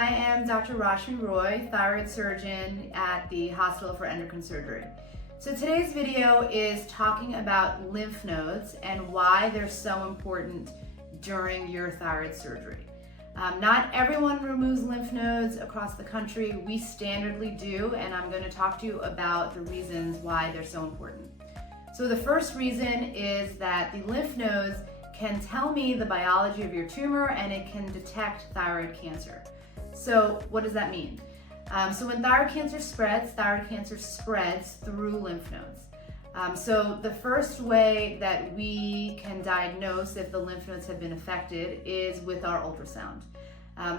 I am Dr. Rashmi Roy, thyroid surgeon at the Hospital for Endocrine Surgery. So today's video is talking about lymph nodes and why they're so important during your thyroid surgery. Not everyone removes lymph nodes across the country. We standardly do, and I'm going to talk to you about the reasons why they're so important. So the first reason is that the lymph nodes can tell me the biology of your tumor and it can detect thyroid cancer. So what does that mean? So when thyroid cancer spreads through lymph nodes. So the first way that we can diagnose if the lymph nodes have been affected is with our ultrasound.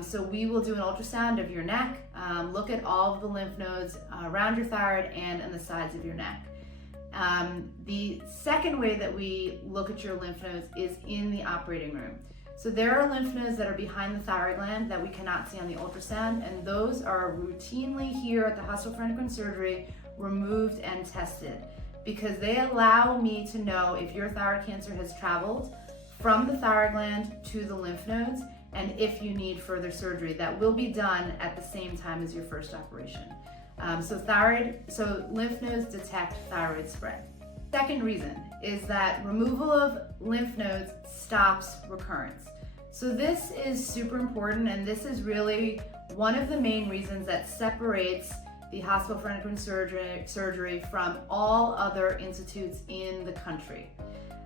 So we will do an ultrasound of your neck, look at all of the lymph nodes around your thyroid and on the sides of your neck. The second way that we look at your lymph nodes is in the operating room. So there are lymph nodes that are behind the thyroid gland that we cannot see on the ultrasound, and those are routinely here at the Hospital for Endocrine Surgery removed and tested because they allow me to know if your thyroid cancer has traveled from the thyroid gland to the lymph nodes and if you need further surgery. That will be done at the same time as your first operation. So lymph nodes detect thyroid spread. Second reason is that removal of lymph nodes stops recurrence. So this is super important, and this is really one of the main reasons that separates the Hospital for Endocrine Surgery from all other institutes in the country.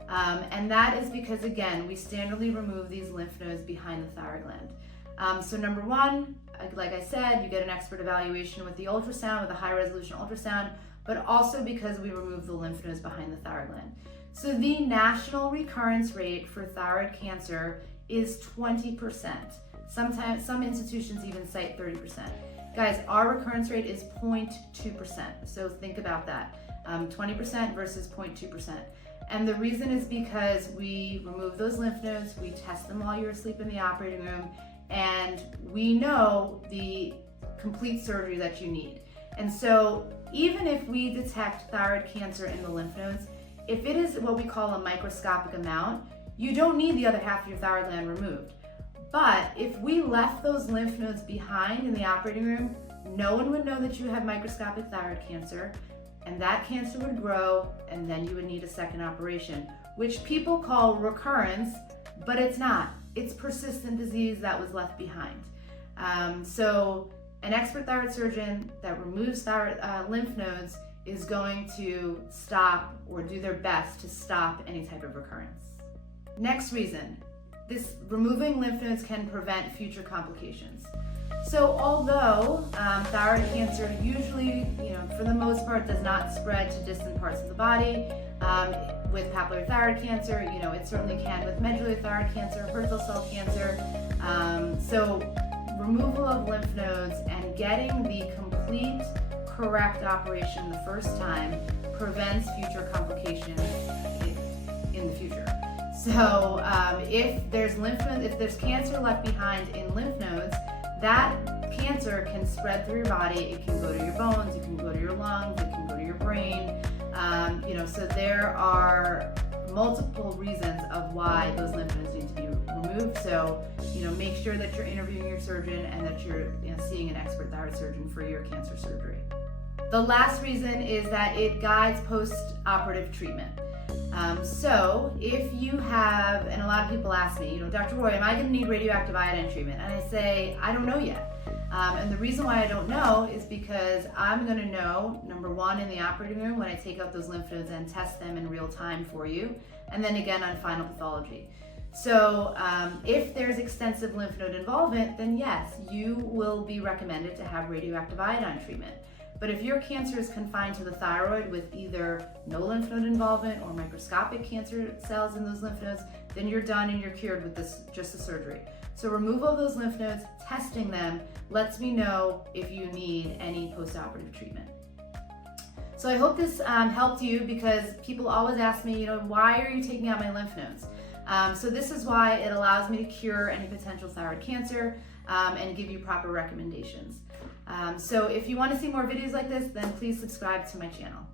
And that is because, again, we standardly remove these lymph nodes behind the thyroid gland. So number one, like I said, you get an expert evaluation with the ultrasound, with a high resolution ultrasound, but also because we remove the lymph nodes behind the thyroid gland. So the national recurrence rate for thyroid cancer is 20%. Sometimes some institutions even cite 30%. Guys, our recurrence rate is 0.2%. So think about that. 20% versus 0.2%. And the reason is because we remove those lymph nodes, we test them while you're asleep in the operating room, and we know the complete surgery that you need. And so even if we detect thyroid cancer in the lymph nodes, if it is what we call a microscopic amount, you don't need the other half of your thyroid gland removed. But if we left those lymph nodes behind in the operating room, no one would know that you have microscopic thyroid cancer, and that cancer would grow, and then you would need a second operation, which people call recurrence, but it's not. It's persistent disease that was left behind. So an expert thyroid surgeon that removes thyroid lymph nodes is going to stop or do their best to stop any type of recurrence. Next reason, this removing lymph nodes can prevent future complications. So although thyroid cancer usually, for the most part, does not spread to distant parts of the body, with papillary thyroid cancer, it certainly can with medullary thyroid cancer, Hürthle cell cancer. So removal of lymph nodes and getting the complete correct operation the first time prevents future complications in the future. So if there's lymph nodes, if there's cancer left behind in lymph nodes, that cancer can spread through your body. It can go to your bones, it can go to your lungs, it can go to your brain. So there are multiple reasons of why those lymph nodes need to be removed. So, make sure that you're interviewing your surgeon and that you're seeing an expert thyroid surgeon for your cancer surgery. The last reason is that it guides post-operative treatment. So if you have, and a lot of people ask me, Dr. Roy, am I going to need radioactive iodine treatment? And I say, I don't know yet. And the reason why I don't know is because I'm going to know, number one, in the operating room when I take out those lymph nodes and test them in real time for you, and then again on final pathology. So if there's extensive lymph node involvement, then yes, you will be recommended to have radioactive iodine treatment. But if your cancer is confined to the thyroid with either no lymph node involvement or microscopic cancer cells in those lymph nodes, then you're done and you're cured with just the surgery. So removal of those lymph nodes, testing them, lets me know if you need any post-operative treatment. So I hope this helped you, because people always ask me, why are you taking out my lymph nodes? So this is why it allows me to cure any potential thyroid cancer and give you proper recommendations. So if you want to see more videos like this, then please subscribe to my channel.